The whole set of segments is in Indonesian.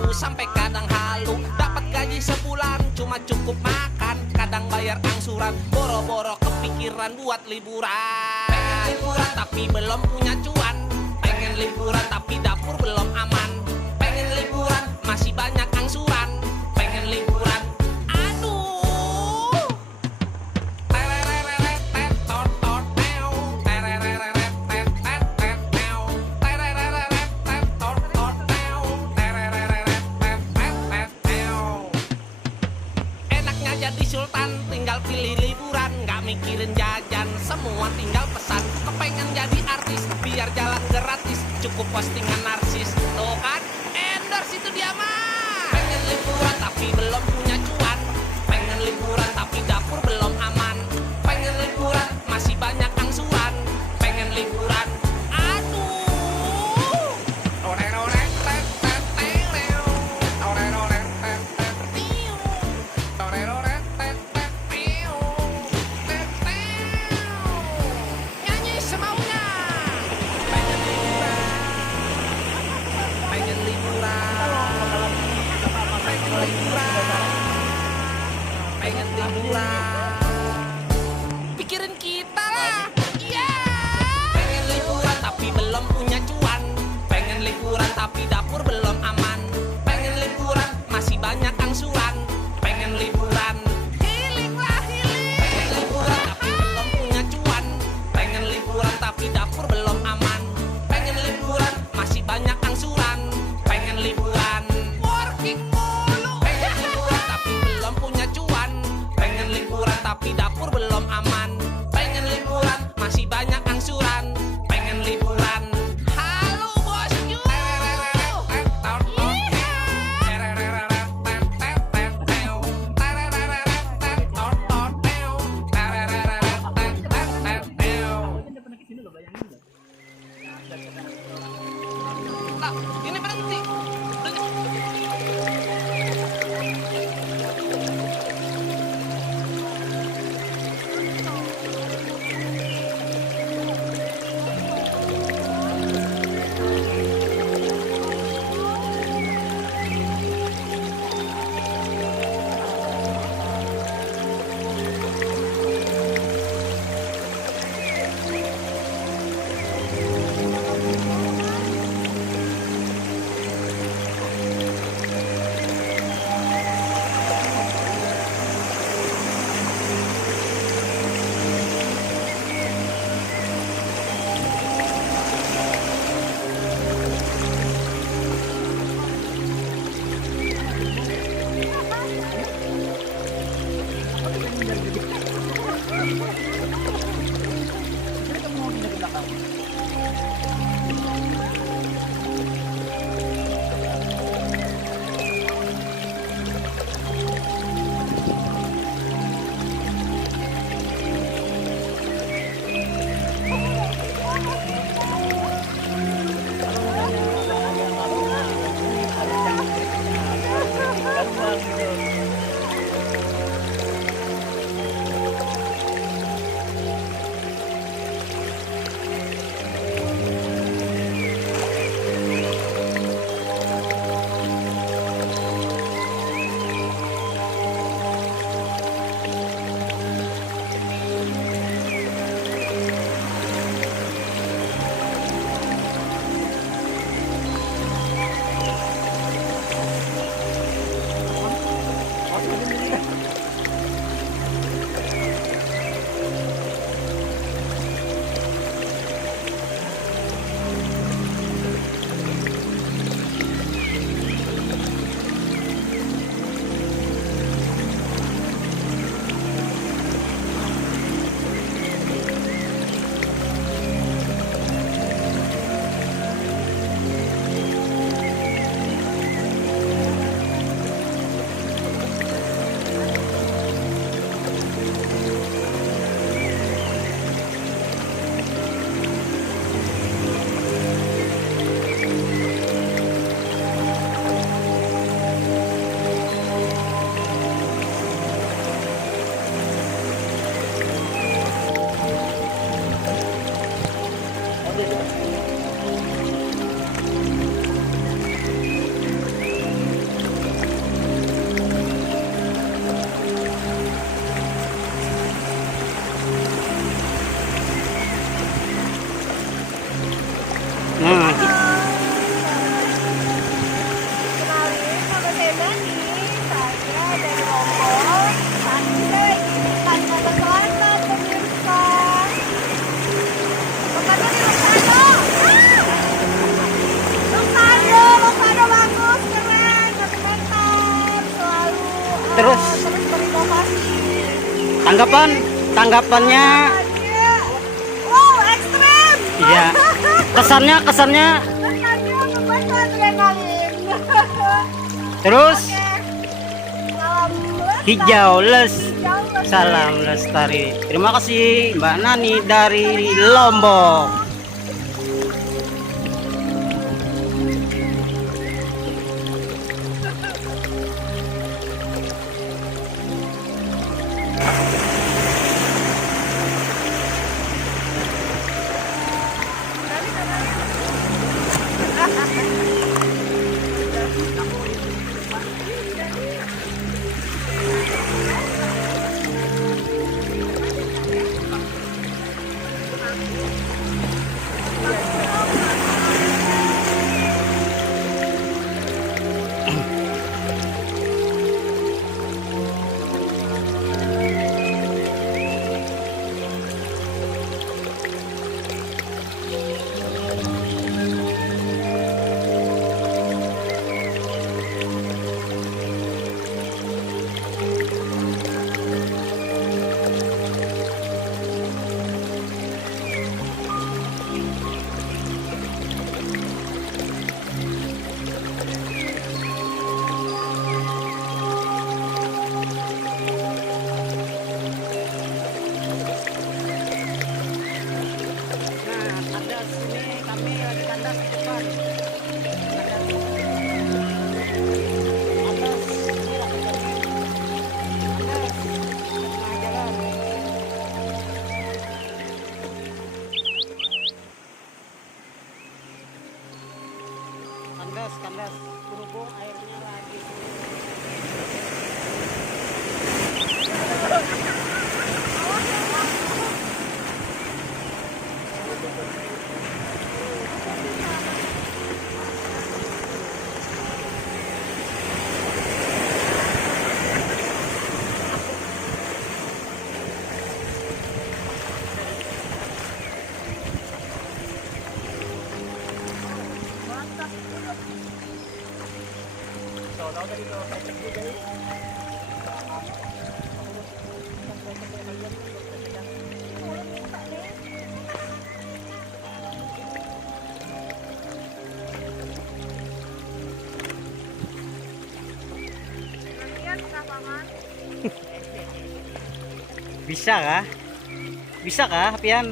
ribu sampai kadang halu. Dapat gaji sebulan cuma cukup makan, kadang bayar angsuran, boro-boro kepikiran buat liburan. Pengen liburan tapi belum punya cuan, pengen liburan tapi dapur belum aman, pengen liburan masih banyak angsuran, pengen liburan aduh. Enaknya jadi sultan, tinggal pilih liburan, gak mikirin jajan, semua tinggal pesan. Kepengen jadi artis, biar jalan gratis, cukup postingan narsis. Tuh kan, endorse itu dia mah. Pengen liburan tapi belum punya cuan, pengen liburan tapi dapur belum aman, pengen liburan masih banyak angsuran, pengen liburan aduh. Nyanyi semaunya. Pengen liburan, pengen liburan, pengen liburan, pengen liburan. Pikirin kita lah, iya. Pengen liburan tapi belum punya cuan, pengen liburan tapi dapur belum aman, pengen liburan masih banyak angsuran, pengen liburan healing lah healing. Pengen liburan tapi belum punya cuan, pengen liburan tapi dapur belum aman, pengen liburan masih banyak angsuran, pengen liburan working mulu. Pengen liburan tapi belum punya cuan, pengen liburan tapi dapur belum aman, pengen liburan masih banyak angsuran, pengen liburan halo bosku. Nah, ini berhenti. Tanggapannya wow, ekstrem. iya. Kesannya Kesannya ngebantu adrenalin. terus Salam hijau les. hijau lestari. Salam lestari. Terima kasih Mbak Nani dari Lombok. Kandas berhubung airnya lagi bisa kah Pian?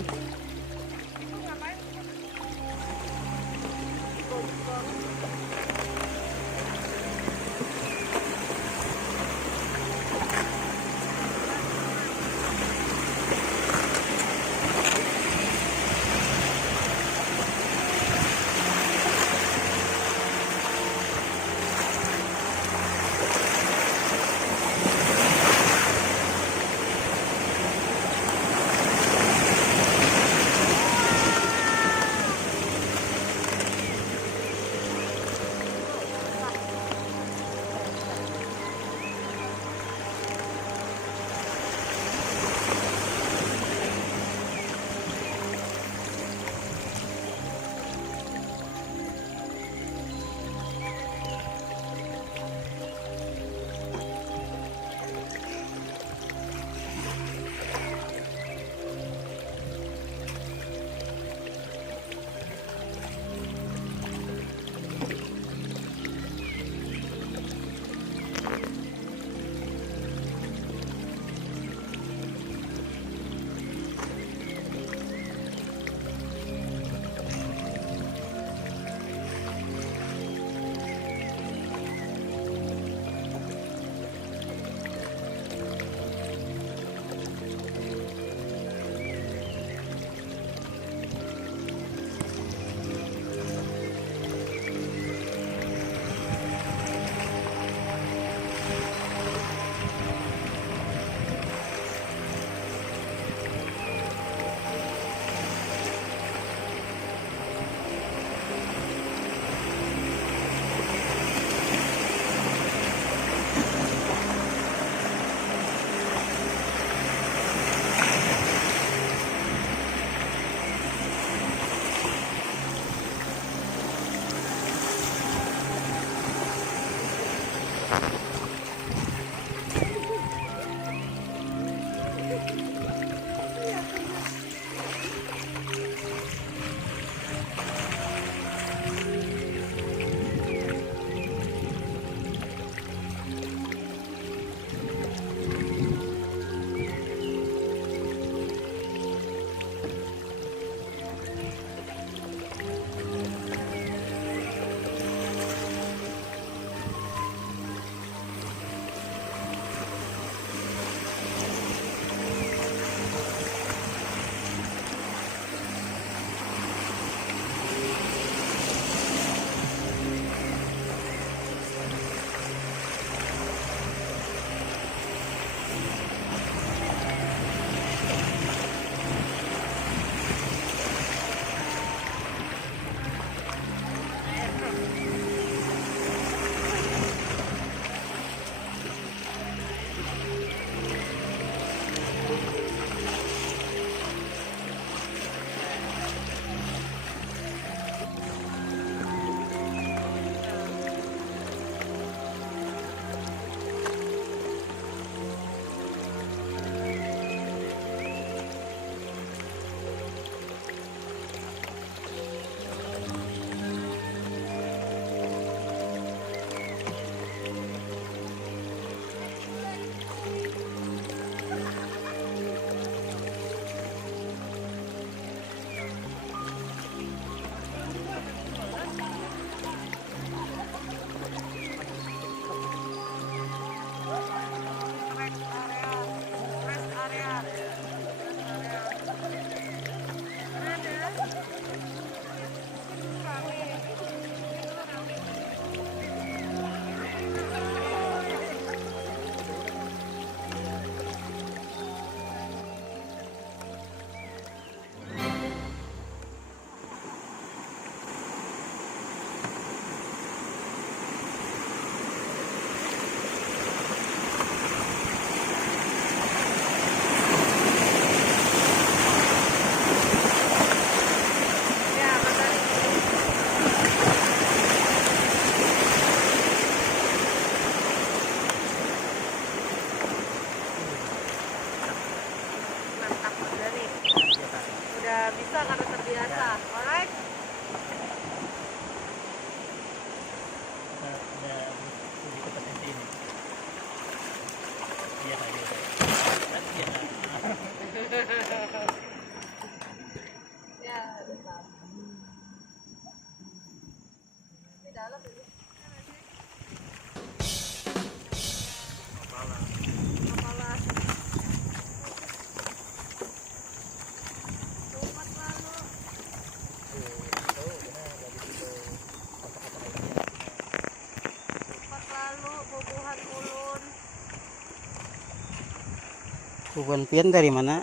Bubuan pian dari mana?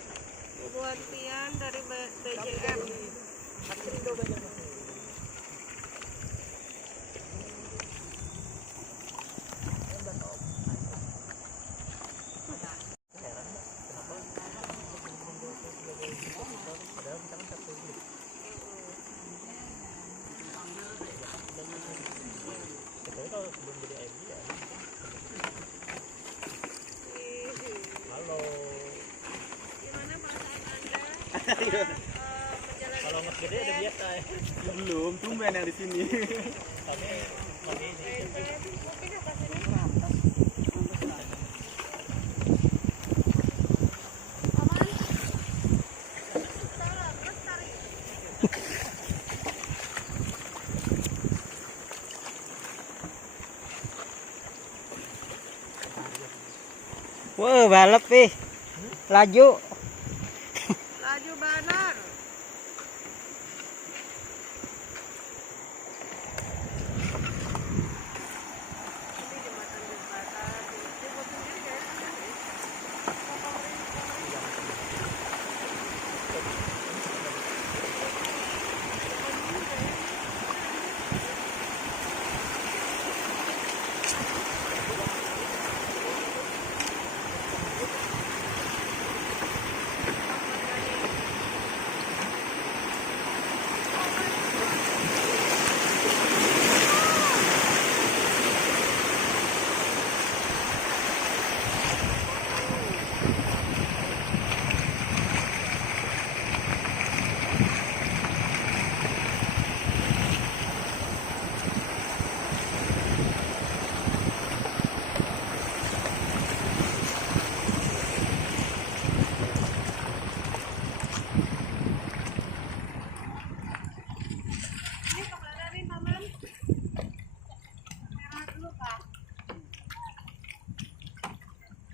Buat pian dari BJM. Gimana perasaan Anda menjalani Kalau nggak gede udah biasa ya. Belum, tumben yang di sini. Wah, balap laju. laju banar.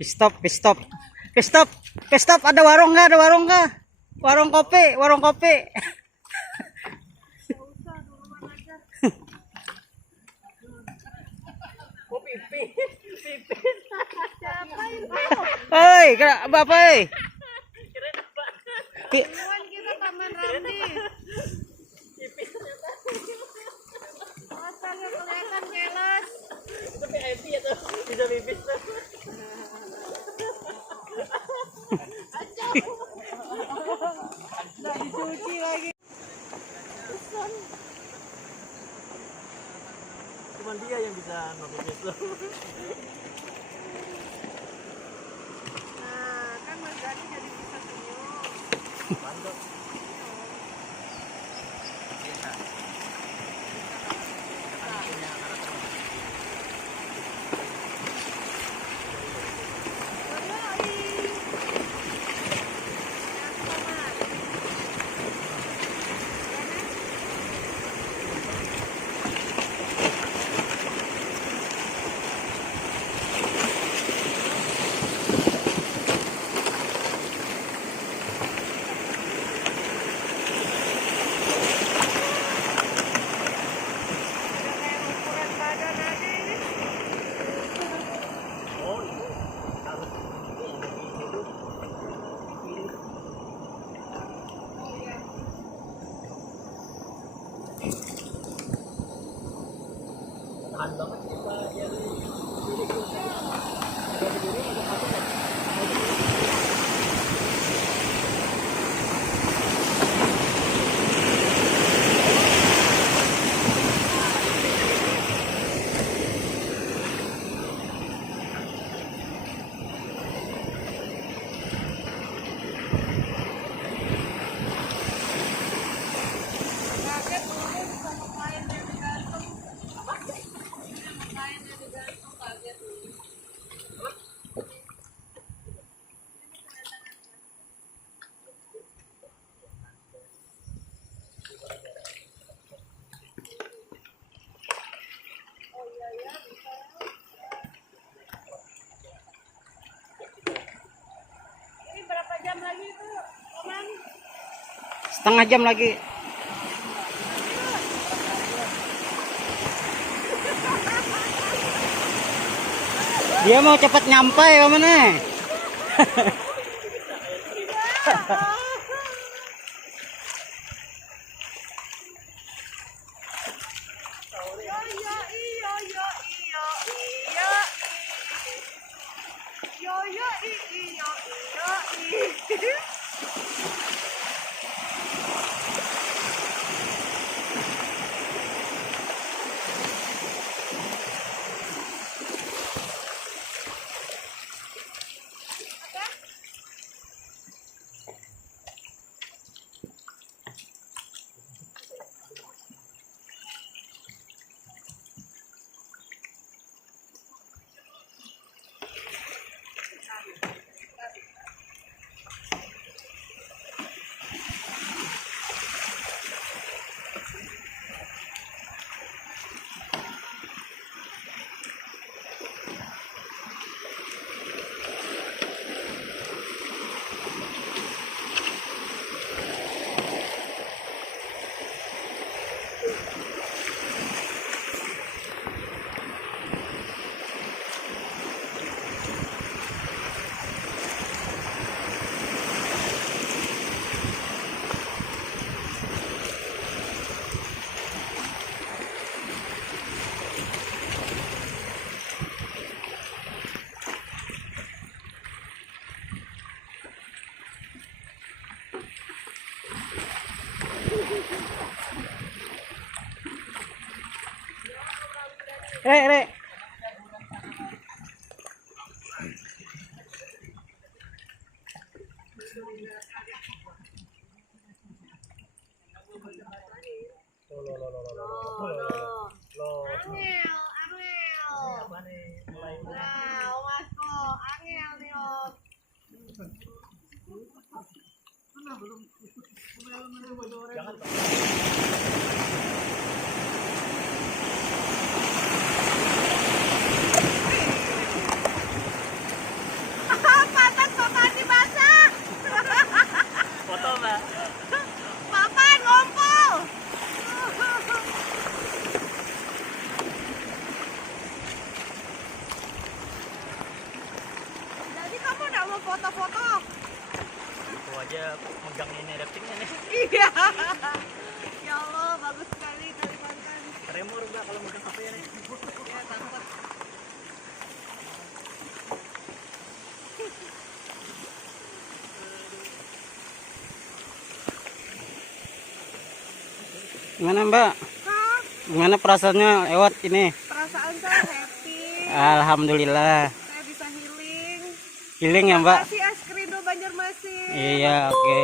Stop, stop, stop, stop. Ada warung nggak? Ada warung nggak? Warung kopi, warung kopi. Hei, bapak, Iwan kita Taman Ramli. Asalnya kelihatan kelas. Itu VIP ya tuh, bisa pipis tuh. Nggak dicuci lagi. Cuman dia yang bisa nonton itu. Nah, kan Mas Dani jadi bisa senyum. Mantap. Tahan banget kita jadi Kaget dulu sama klien yang digantung. Sama klien yang digantung kaget. Ini berapa jam lagi itu, Omang? Setengah jam lagi. Dia mau cepat nyampai ke mana? Rek. Foto mbak. Papan ngumpul. Jadi kamu udah mau foto-foto? Itu aja megang ini ratingnya nih. Iya. Ya Allah, bagus sekali Kalimantan. Tremor mbak kalau megang HP nih. Ya takut. Gimana Mbak? Hah? Gimana perasaannya lewat ini? Perasaan saya happy. Alhamdulillah. Saya bisa healing. Healing ya Mbak? Makasih Askrindo Banjarmasin. Iya, oke.